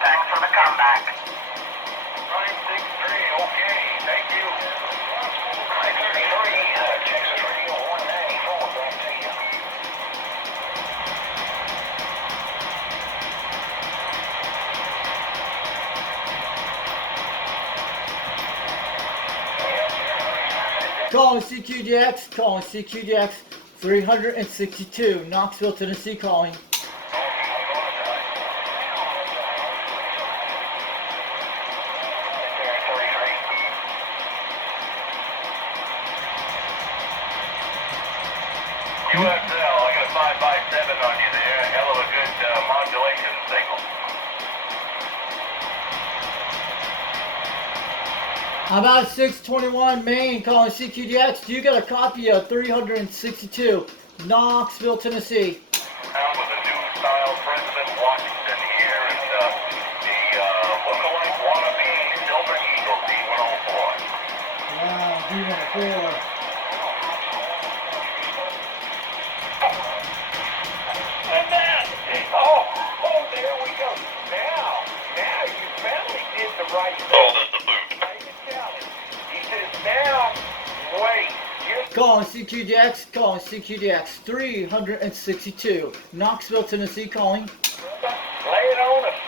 Thanks for the comeback. 963, okay, thank you. 933, Texas Radio 194, back to you. Calling CQDX, calling CQDX 362, Knoxville, Tennessee calling. USL, I got a 5x7 on you there. Hell of a good modulation signal. I'm out of 621 Main calling CQDX. You got a copy of 362, Knoxville, Tennessee. Now with the new style President Washington here and the lookalike wannabe Silver Eagle D104. Wow, D104. And that, oh, there we go. Now you finally did the right thing. Oh, that's the boot. He says, now, wait. Calling CQDX, calling CQDX 362, Knoxville, Tennessee calling. Lay it on us.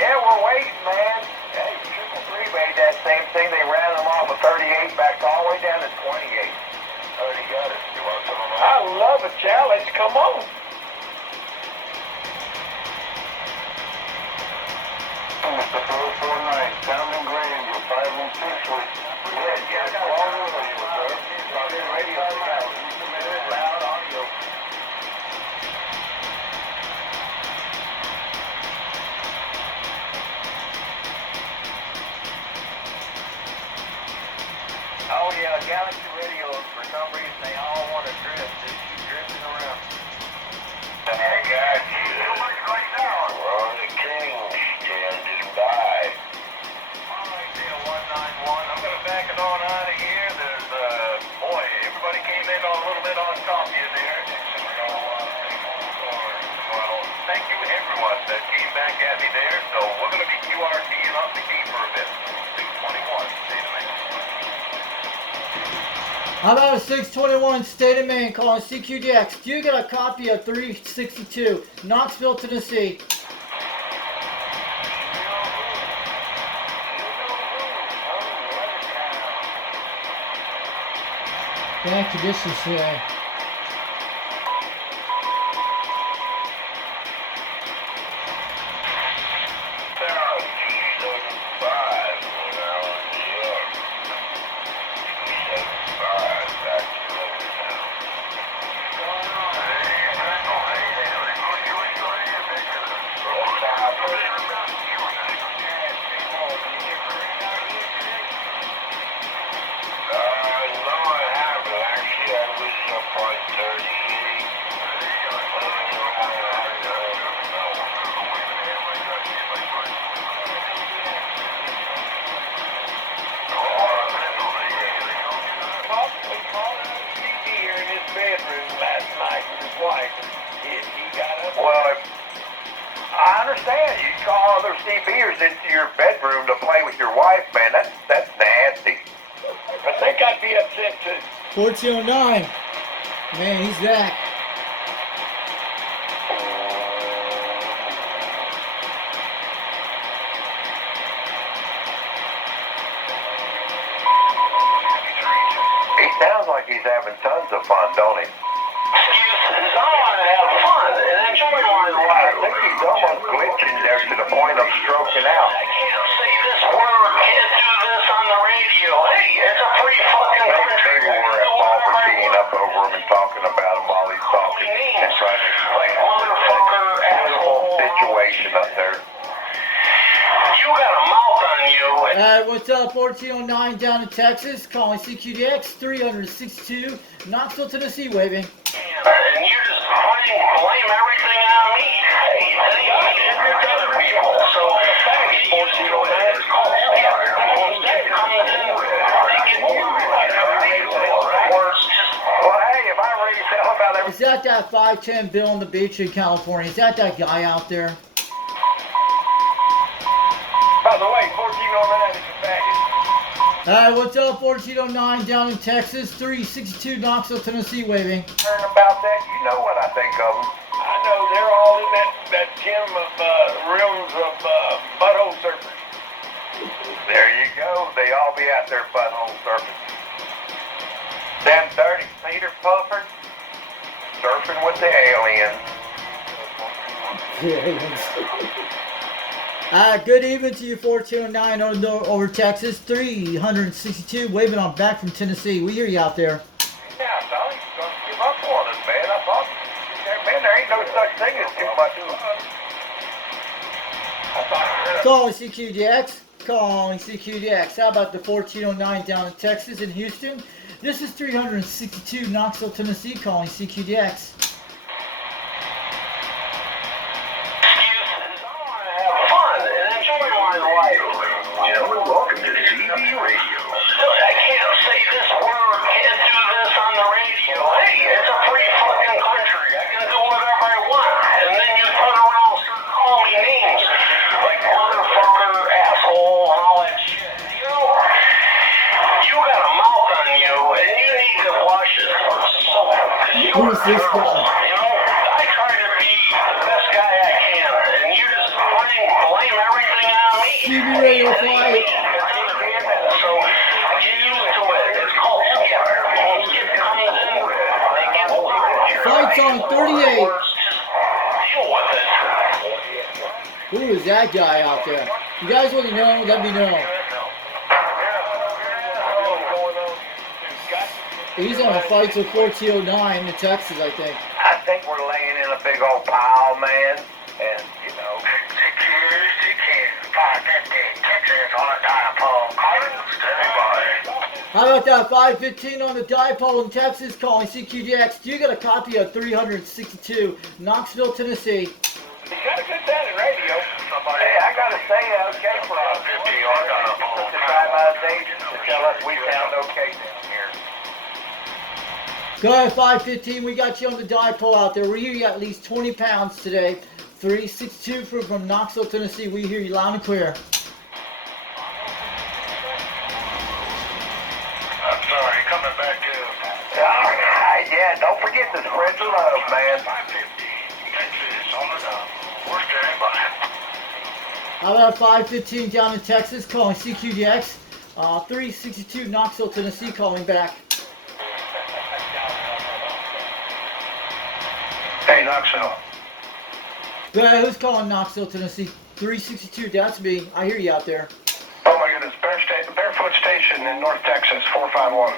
Yeah, we're waiting, man. Hey, Triple 3 made that same thing. They ran them off of 38 back all the way down to 28. Already got it. You want some of mine? I love a challenge. Come on. Mr. 449, pounding grand, you're 5 and 6 weeks. Yeah, I got all the way, sir. Radio loud. Loud audio. Oh yeah, Galaxy radios, for some reason they all want to drift. They keep drifting around. I got you. We're on the king. Standing by. Alright, deal 191. I'm going to back it on out of here. There's, boy, everybody came in a little bit on top of you there. Well, thank you everyone that came back at me there. So we're going to be QRTing up the key for a bit. 621, stay the man. I'm out of 621 State of Maine calling CQDX. You got a copy of 362, Knoxville, Tennessee. Bad conditions today. Well, I understand. You call other CBers into your bedroom to play with your wife, man. That's nasty. I think I'd be upset too. 1409. Man, he's back. He sounds like he's having tons of fun, don't he? Excuses. I want to have fun and enjoy my life. I think he's almost glitching there to the point of stroking out. I can't say this word, can't do this on the radio. Hey, it's a free fucking country. Maybe we're at fault for teeing up over him and talking about him while he's talking and trying to explain Motherfucker, beautiful asshole. situation up there. You got a mouth on you. What's up, 1409 down in Texas, calling CQDX 362, Knoxville, Tennessee, waving. And you just blame everything on me. Hey, it's other people. So, hey, you just go ahead and call me. Well, hey, If I you tell about everything? Is that 510 Bill on the beach in California? Is that guy out there? By the way, 1409 is a faggot. Hey, what's up, 1409 down in Texas, 362 Knoxville, Tennessee, waving. Hearing about that, you know what I think of them. I know, they're all in that gym of rims of butthole surfers. There you go. They all be out there butthole surfing. Them dirty Peter Puffers surfing with the aliens. Good evening to you, 1409 over Texas, 362, waving on back from Tennessee. We hear you out there. Yeah, Sonny, you're going to give up on us, man. I thought, man, there ain't no such thing as too much of us. Calling CQDX. Calling CQDX. How about the 1409 down in Texas and Houston? This is 362 Knoxville, Tennessee, calling CQDX. Welcome to CB Radio. I can't say this word, can't do this on the radio. Hey, it's a free fucking country. I can do whatever I want. And then you turn around and start calling me names like motherfucker, asshole, and all that shit. You know, you got a mouth on you, and you need to wash it with soap. Who is this guy? You know, I try to be the best guy I can, and you just blame everything on me. CB Radio Flight. So, get used to it. It's called skip. Skip comes in, they get over. Flight's on 38. Deal with it. Who is that guy out there? You guys want to know? Let me know. He's on a fight with 1409 in Texas, I think. I think we're laying in a big old pile, man. And, you know, How about that 515 on the dipole in Texas, calling CQDX? Do you got a copy of 362 Knoxville, Tennessee? He's got a good sounding radio. Hey, I gotta say, okay for us. The drive-by agents to tell us we sound okay down here. Go ahead, 515. We got you on the dipole out there. We hear you at least 20 pounds today. 362 from Knoxville, Tennessee. We hear you loud and clear. I'm sorry, coming back to... All right, yeah, don't forget to spread the love, man. 550, Texas, on the dump. We're standing by. How about 515 down in Texas, calling CQDX? 362 Knoxville, Tennessee, calling back. Hey, Knoxville. Go ahead, who's calling Knoxville, Tennessee? 362, that's me. I hear you out there. Oh my goodness, Barefoot Station in North Texas, 451.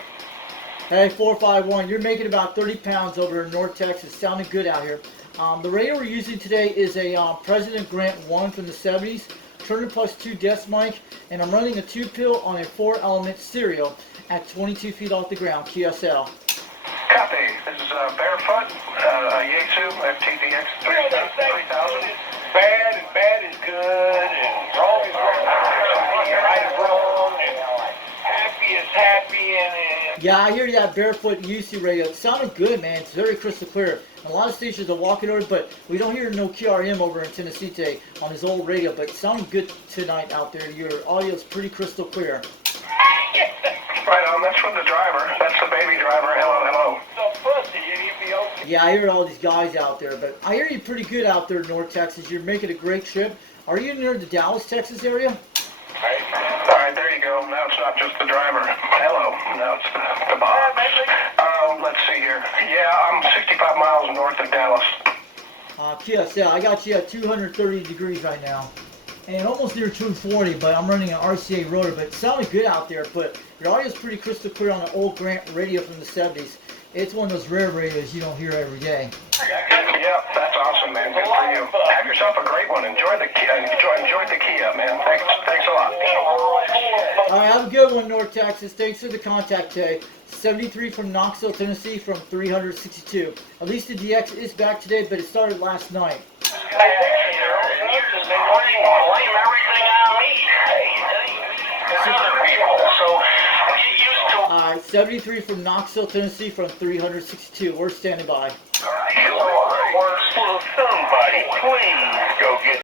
Hey, 451, you're making about 30 pounds over in North Texas. Sounding good out here. The radio we're using today is a President Grant 1 from the 70s, Turner Plus 2 desk mic, and I'm running a 2-pill on a 4-element stereo at 22 feet off the ground, QSL. Copy. This is Barefoot, Yaesu, FTDX 3000. Bad and bad is good, and wrong is wrong, and right is wrong, and happy is happy, and Yeah, I hear you at Barefoot UC radio. It sounded good, man. It's very crystal clear. A lot of stations are walking over, but we don't hear no QRM over in Tennessee today on his old radio. But it sounded good tonight out there. Your audio is pretty crystal clear. Right on, that's from the driver. That's the baby driver. Hello, hello. so pussy, and he'd be okay. Yeah, I hear all these guys out there, but I hear you pretty good out there in North Texas. You're making a great trip. Are you near the Dallas, Texas area? All right, there you go. Now it's not just the driver. Hello. Now it's the boss. Let's see here. Yeah, I'm 65 miles north of Dallas. QSL, I got you at 230 degrees right now. And almost near 240, but I'm running an RCA rotor. But it sounded good out there, but your audio is pretty crystal clear on the old Grant radio from the 70s. It's one of those rare radios you don't hear every day. Yeah, that's awesome, man. Good for you. Have yourself a great one. Enjoy the Kia. Enjoy the Kia, man. Thanks a lot. All right, have a good one, North Texas. Thanks for the contact today. 73 from Knoxville, Tennessee, from 362. At least the DX is back today, but it started last night. Alright, 73 from Knoxville, Tennessee from 362. We're standing by. Somebody, please go get